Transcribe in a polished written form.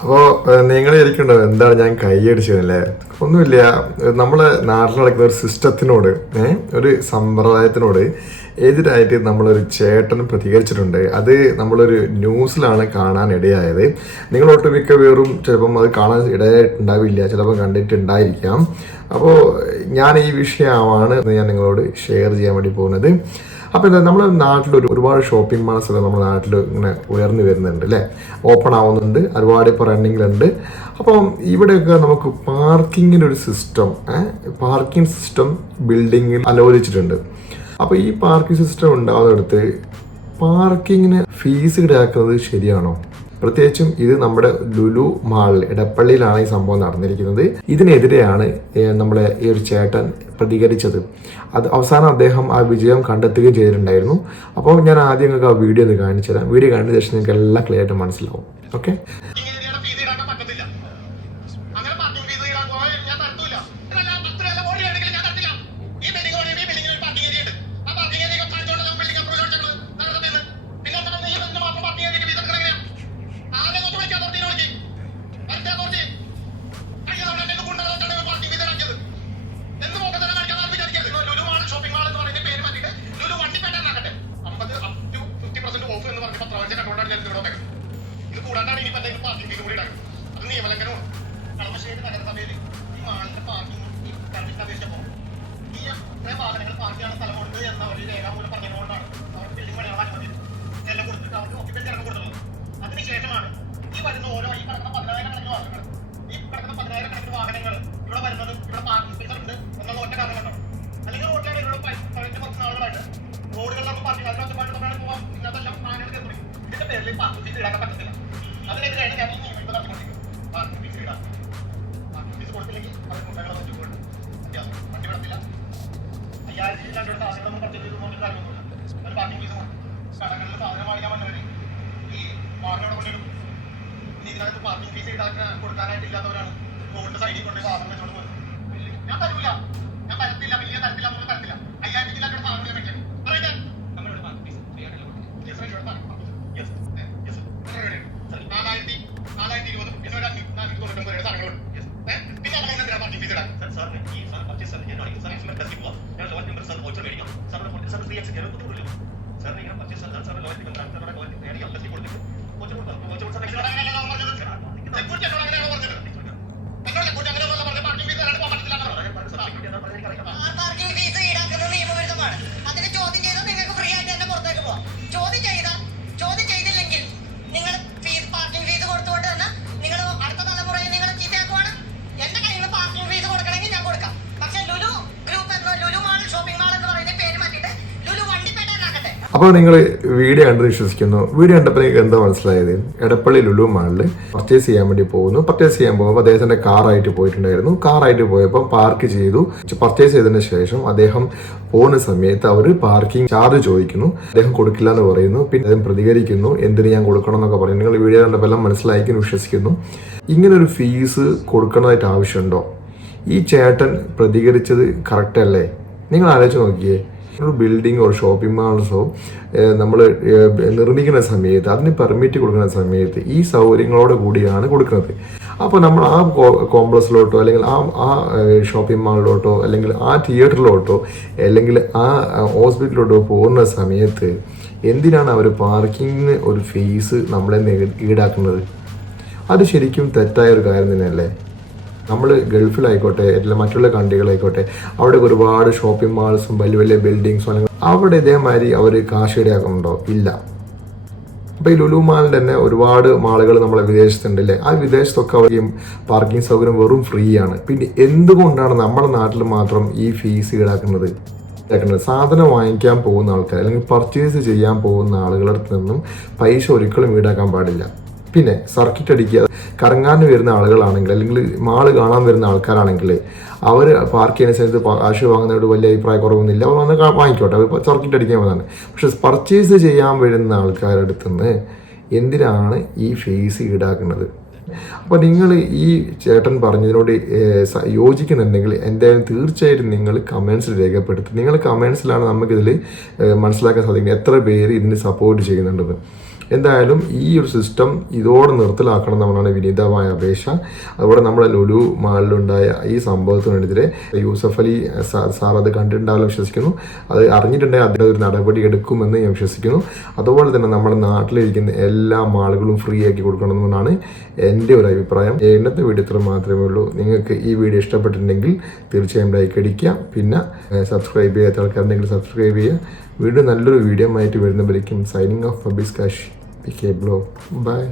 അപ്പോൾ നിങ്ങൾ ഇരിക്കണ്ടോ എന്താണ് ഞാൻ കൈയടിച്ചതല്ലേ? ഒന്നുമില്ല, നമ്മളെ നാട്ടിൽ നടക്കുന്ന ഒരു സിസ്റ്റത്തിനോട് ഒരു സമ്പ്രദായത്തിനോട് എതിരായിട്ട് നമ്മളൊരു ചേട്ടൻ പ്രതികരിച്ചിട്ടുണ്ട്. അത് നമ്മളൊരു ന്യൂസിലാണ് കാണാൻ ഇടയായത്. നിങ്ങൾ ഒട്ടുമിക്ക പേരും ചിലപ്പം അത് കാണാൻ ഇടയായിട്ടുണ്ടാവില്ല, ചിലപ്പം കണ്ടിട്ടുണ്ടായിരിക്കാം. അപ്പോൾ ഞാൻ ഈ വിഷയമാണ് ഞാൻ നിങ്ങളോട് ഷെയർ ചെയ്യാൻ വേണ്ടി പോകുന്നത്. അപ്പോൾ എന്താ, നമ്മുടെ നാട്ടിൽ ഒരുപാട് ഷോപ്പിംഗ് മാൾസ് ഒക്കെ നമ്മുടെ നാട്ടിൽ ഇങ്ങനെ ഉയർന്നു വരുന്നുണ്ട് അല്ലേ, ഓപ്പൺ ആവുന്നുണ്ട്, ഒരുപാട് ഇപ്പോൾ റണ്ണിങ്ങിലുണ്ട്. അപ്പം ഇവിടെയൊക്കെ നമുക്ക് പാർക്കിങ്ങിൻ്റെ ഒരു സിസ്റ്റം ബിൽഡിങ്ങിൽ ആലോചിച്ചിട്ടുണ്ട്. അപ്പോൾ ഈ പാർക്കിംഗ് സിസ്റ്റം ഉണ്ടാകുന്നിടത്ത് പാർക്കിങ്ങിന് ഫീസ് ഈടാക്കുന്നത് ശരിയാണോ? പ്രത്യേകിച്ചും ഇത് നമ്മുടെ ലുലു മാളിൽ ഇടപ്പള്ളിയിലാണ് ഈ സംഭവം നടന്നിരിക്കുന്നത്. ഇതിനെതിരെയാണ് നമ്മുടെ ഈ ഒരു ചേട്ടൻ പ്രതികരിച്ചത്. അത് അവസാനം അദ്ദേഹം ആ വിജയം കണ്ടെത്തുകയും ചെയ്തിട്ടുണ്ടായിരുന്നു. അപ്പോൾ ഞാൻ ആദ്യം നിങ്ങൾക്ക് ആ വീഡിയോ ഒന്ന് കാണിച്ചു തരാം. വീഡിയോ കണ്ട ശേഷം നിങ്ങൾക്ക് എല്ലാം ക്ലിയർ ആയിട്ട് മനസ്സിലാവും. ഓക്കെ, അതിനുശേഷമാണ് ഈ വരുന്ന ഓരോ ഈ കിടക്കുന്ന 10,000 വാഹനങ്ങൾ, ഈ കിടക്കുന്ന 10,000 വാഹനങ്ങൾ ഇവിടെ വരുന്നത് ഇവിടെ പാർക്കിംഗ് സ്പേസ് ഉണ്ട് എന്നുള്ള ഒറ്റ കാരണം കൊണ്ടാണ്. അല്ലെങ്കിൽ റോഡിലാണ് ഇവിടെ കഴിഞ്ഞ കുറച്ച് നാളുകളായിട്ട് റോഡുകളിലൊക്കെ പാർക്കിംഗ് അതിനൊറ്റപ്പാടുകളാണ് പോകാൻ ഇങ്ങനത്തെല്ലാം സാധനങ്ങൾ കയറി. ഇതിന്റെ പേരിൽ പാർക്കിംഗ് ഫീസ് ഈടാക്കാൻ പറ്റത്തില്ല. അതിനെതിരെയാണ് ഞാൻ ഈ നിയമം ഇപ്പോൾ നടത്തിക്കൊണ്ടിരിക്കുന്നത്. പാർക്കിംഗ് ഫീസ് ഈടാക്കാം. പാർക്കിംഗ് ഫീസ് കൊടുത്തില്ലെങ്കിൽ അവർ മുണ്ടകളെ വെച്ചുകൊണ്ട് വ്യത്യാസം വണ്ടി വിടത്തില്ല. 5,000 രൂപ സാധനങ്ങളൊന്നും പർച്ചേസ് ചെയ്തുകൊണ്ട് കാര്യമൊന്നുമില്ല. ഒരു പാർക്കിംഗ് ഫീസ് കൊടുക്കും. കടകളിൽ സാധനം വാങ്ങിക്കാൻ വന്നവർ ഈ വാഹനം കൊണ്ടിടും. ഇനി ഇതിനകത്ത് പാർക്കിംഗ് ഫീസ് കൊടുക്കാനായിട്ട് ഇല്ലാത്തവരാണ് റോഡിന്റെ സൈഡിൽ കൊണ്ട് വാഹനം വെച്ചോണ്ട് പോകുന്നത്. ഞാൻ തരൂല, ഞാൻ തരത്തില്ല, വലിയ തരത്തില്ല, നമ്മൾ തരത്തില്ല. 5,000 രൂപ സാധനം മേടിക്കാൻ പറയട്ടെ. നമ്മളോട് പാർക്കിംഗ് ഫീസ് ഫ്രീ ആയിട്ട് കൊടുക്കും. 4,020 പിന്നെ ഒരു 499 സാധനങ്ങളുണ്ട്. പിന്നെ നമ്മൾ എന്തിനാ പാർക്കിംഗ് ഫീസ് ഇടാൻ? സാറിന് ഈ സാർ പർച്ചേസ് സാർ ടെസ്റ്റ് പോവാം. ഞാൻ ലോയൽറ്റി മെമ്പർ സാർ വോച്ചർ മേടിക്കാം. സാറിന് സാർ ഫ്രീ ആക്സസ് ചെയ്യാൻ ബുദ്ധിമുട്ടില്ല. സാറിന് ഇങ്ങനെ പർച്ചേസ് സാറിന് ലോയൽറ്റി മെമ്പർ സാറിന് ലോയൽറ്റി മേടിക്കാം. ടെസ്റ്റ് കൊടുത്തിട്ട് വോച്ചർ കൊടുക്കാം. വോച്ചർ സാർ പാർക്കിംഗ് ഫീസ് ഈടാക്കുന്നത് നിയമവിരുദ്ധമാണ്. അതിന് ചോദ്യം ചെയ്താൽ നിങ്ങൾക്ക് ഫ്രീ ആയിട്ട് തന്നെ പുറത്തേക്ക് പോവാം. ചോദ്യം ചെയ്തില്ലെങ്കിൽ നിങ്ങൾ പാർക്കിംഗ് ഫീസ് കൊടുത്തുകൊണ്ട് തന്നെ നിങ്ങൾ അടുത്ത തലമുറയെ നിങ്ങൾ ചീത്തയാക്കുവാണ്. എന്റെ കയ്യിൽ നിന്ന് പാർക്കിംഗ് ഫീസ് കൊടുക്കണമെങ്കിൽ ഞാൻ കൊടുക്കാം. പക്ഷെ ലുലു ഗ്രൂപ്പ് എന്ന ലുലു മാൾ ഷോപ്പിംഗ് മാൾ എന്ന് പറയുന്ന പേര് മാറ്റിയിട്ട് ലുലു വണ്ടിപ്പേട്ട എന്നാക്കട്ടെ. അപ്പോൾ നിങ്ങൾ വീഡിയോ കണ്ടത് വിശ്വസിക്കുന്നു. വീഡിയോ കണ്ടപ്പോൾ നിങ്ങൾക്ക് എന്താ മനസ്സിലായത്? എടപ്പള്ളി ലുലു മാളിൽ പർച്ചേസ് ചെയ്യാൻ വേണ്ടി പോകുന്നു. പർച്ചേസ് ചെയ്യാൻ പോകുമ്പോൾ അദ്ദേഹത്തിന്റെ കാറായിട്ട് പോയിട്ടുണ്ടായിരുന്നു. കാറായിട്ട് പോയപ്പോൾ പാർക്ക് ചെയ്തു. പർച്ചേസ് ചെയ്തതിന് ശേഷം അദ്ദേഹം പോകുന്ന സമയത്ത് അവർ പാർക്കിംഗ് ചാർജ് ചോദിക്കുന്നു. അദ്ദേഹം കൊടുക്കില്ല എന്ന് പറയുന്നു. പിന്നെ അദ്ദേഹം പ്രതികരിക്കുന്നു, എന്തിന് ഞാൻ കൊടുക്കണം എന്നൊക്കെ പറയും. നിങ്ങൾ വീഡിയോ കണ്ടപ്പോൾ എല്ലാം മനസ്സിലായിരിക്കും വിശ്വസിക്കുന്നു. ഇങ്ങനൊരു ഫീസ് കൊടുക്കണതായിട്ട് ആവശ്യമുണ്ടോ? ഈ ചേട്ടൻ പ്രതികരിച്ചത് കറക്റ്റ് അല്ലേ? നിങ്ങൾ ആലോചിച്ച് നോക്കിയേ. ഒരു ബിൽഡിങ്ങോ ഷോപ്പിംഗ് മാൾസോ നമ്മൾ നിർമ്മിക്കുന്ന സമയത്ത് അതിന് പെർമിറ്റ് കൊടുക്കുന്ന സമയത്ത് ഈ സൗകര്യങ്ങളോട് കൂടിയാണ് കൊടുക്കുന്നത്. അപ്പോൾ നമ്മൾ ആ കോംപ്ലക്സിലോട്ടോ അല്ലെങ്കിൽ ആ ഷോപ്പിംഗ് മാളിലോട്ടോ അല്ലെങ്കിൽ ആ തിയേറ്ററിലോട്ടോ അല്ലെങ്കിൽ ആ ഹോസ്പിറ്റലിലോട്ടോ പോകുന്ന സമയത്ത് എന്തിനാണ് അവർ പാർക്കിങ്ങിന് ഒരു ഫീസ് നമ്മളെ ഈടാക്കുന്നത്? അത് ശരിക്കും തെറ്റായ ഒരു കാര്യം തന്നെയല്ലേ? നമ്മൾ ഗൾഫിലായിക്കോട്ടെ അല്ലെങ്കിൽ മറ്റുള്ള കൺട്രികളായിക്കോട്ടെ, അവിടെ ഒരുപാട് ഷോപ്പിംഗ് മാൾസും വലിയ വലിയ ബിൽഡിങ്സും അല്ലെങ്കിൽ അവിടെ ഇതേമാതിരി അവർ കാശ് ഈടാക്കുന്നുണ്ടോ? ഇല്ല. അപ്പോൾ ഈ ലുലു മാളിൽ തന്നെ ഒരുപാട് മാളുകൾ നമ്മളെ വിദേശത്തുണ്ട് അല്ലേ? ആ വിദേശത്തൊക്കെ അവർ പാർക്കിംഗ് സൗകര്യം വെറും ഫ്രീ ആണ്. പിന്നെ എന്തുകൊണ്ടാണ് നമ്മുടെ നാട്ടിൽ മാത്രം ഈ ഫീസ് ഈടാക്കുന്നത്? സാധനം വാങ്ങിക്കാൻ പോകുന്ന ആൾക്കാർ അല്ലെങ്കിൽ പർച്ചേസ് ചെയ്യാൻ പോകുന്ന ആളുകളുടെ അടുത്ത് നിന്നും പൈസ ഒരിക്കലും ഈടാക്കാൻ പാടില്ല. പിന്നെ സർക്കിറ്റ് അടിക്കുക, കറങ്ങാൻ വരുന്ന ആളുകളാണെങ്കിൽ അല്ലെങ്കിൽ മാള് കാണാൻ വരുന്ന ആൾക്കാരാണെങ്കിൽ അവർ പാർക്ക് ചെയ്യുന്ന സ്ഥലത്ത് കാശ് വാങ്ങുന്നതിനോട് വലിയ അഭിപ്രായ കുറവൊന്നുമില്ല. അവർ വന്ന് വാങ്ങിക്കോട്ടെ, അവർ സർക്കിറ്റ് അടിക്കാൻ പോകുന്നതാണ്. പക്ഷെ പർച്ചേസ് ചെയ്യാൻ വരുന്ന ആൾക്കാരുടെ അടുത്ത് നിന്ന് എന്തിനാണ് ഈ ഫീസ് ഈടാക്കുന്നത്? അപ്പോൾ നിങ്ങൾ ഈ ചേട്ടൻ പറഞ്ഞതിനോട് യോജിക്കുന്നുണ്ടെങ്കിൽ എന്തായാലും തീർച്ചയായിട്ടും നിങ്ങൾ കമൻസിൽ രേഖപ്പെടുത്തും. നിങ്ങൾ കമൻസിലാണ് നമുക്കിതിൽ മനസ്സിലാക്കാൻ സാധിക്കുന്നത് എത്ര പേര് ഇതിന് സപ്പോർട്ട് ചെയ്യുന്നുണ്ടെന്ന്. എന്തായാലും ഈ ഒരു സിസ്റ്റം ഇതോടെ നിർത്തലാക്കണം എന്നാണ് വിനീതമായ അപേക്ഷ. അതുപോലെ നമ്മുടെ ലുലു മാളിലുണ്ടായ ഈ സംഭവത്തിനെതിരെ യൂസഫലി സാർ അത് കണ്ടിട്ടുണ്ടാവില്ല വിശ്വസിക്കുന്നു. അത് അറിഞ്ഞിട്ടുണ്ടെങ്കിൽ അതിൻ്റെ ഒരു നടപടി എടുക്കുമെന്ന് ഞാൻ വിശ്വസിക്കുന്നു. അതുപോലെ തന്നെ നമ്മുടെ നാട്ടിലിരിക്കുന്ന എല്ലാ മാളുകളും ഫ്രീ ആക്കി കൊടുക്കണമെന്നാണ് എൻ്റെ ഒരു അഭിപ്രായം. ഇന്നത്തെ വീഡിയോ ഇത്ര മാത്രമേ ഉള്ളൂ. നിങ്ങൾക്ക് ഈ വീഡിയോ ഇഷ്ടപ്പെട്ടിട്ടുണ്ടെങ്കിൽ തീർച്ചയായും ലൈക്ക് അടിക്കുക. പിന്നെ സബ്സ്ക്രൈബ് ചെയ്യാത്ത ആൾക്കാരുണ്ടെങ്കിൽ സബ്സ്ക്രൈബ് ചെയ്യുക. വീണ്ടും നല്ലൊരു വീഡിയോ ആയിട്ട് വരുന്നവരേക്കും signing off BabeeshKashi PK Blog. Bye.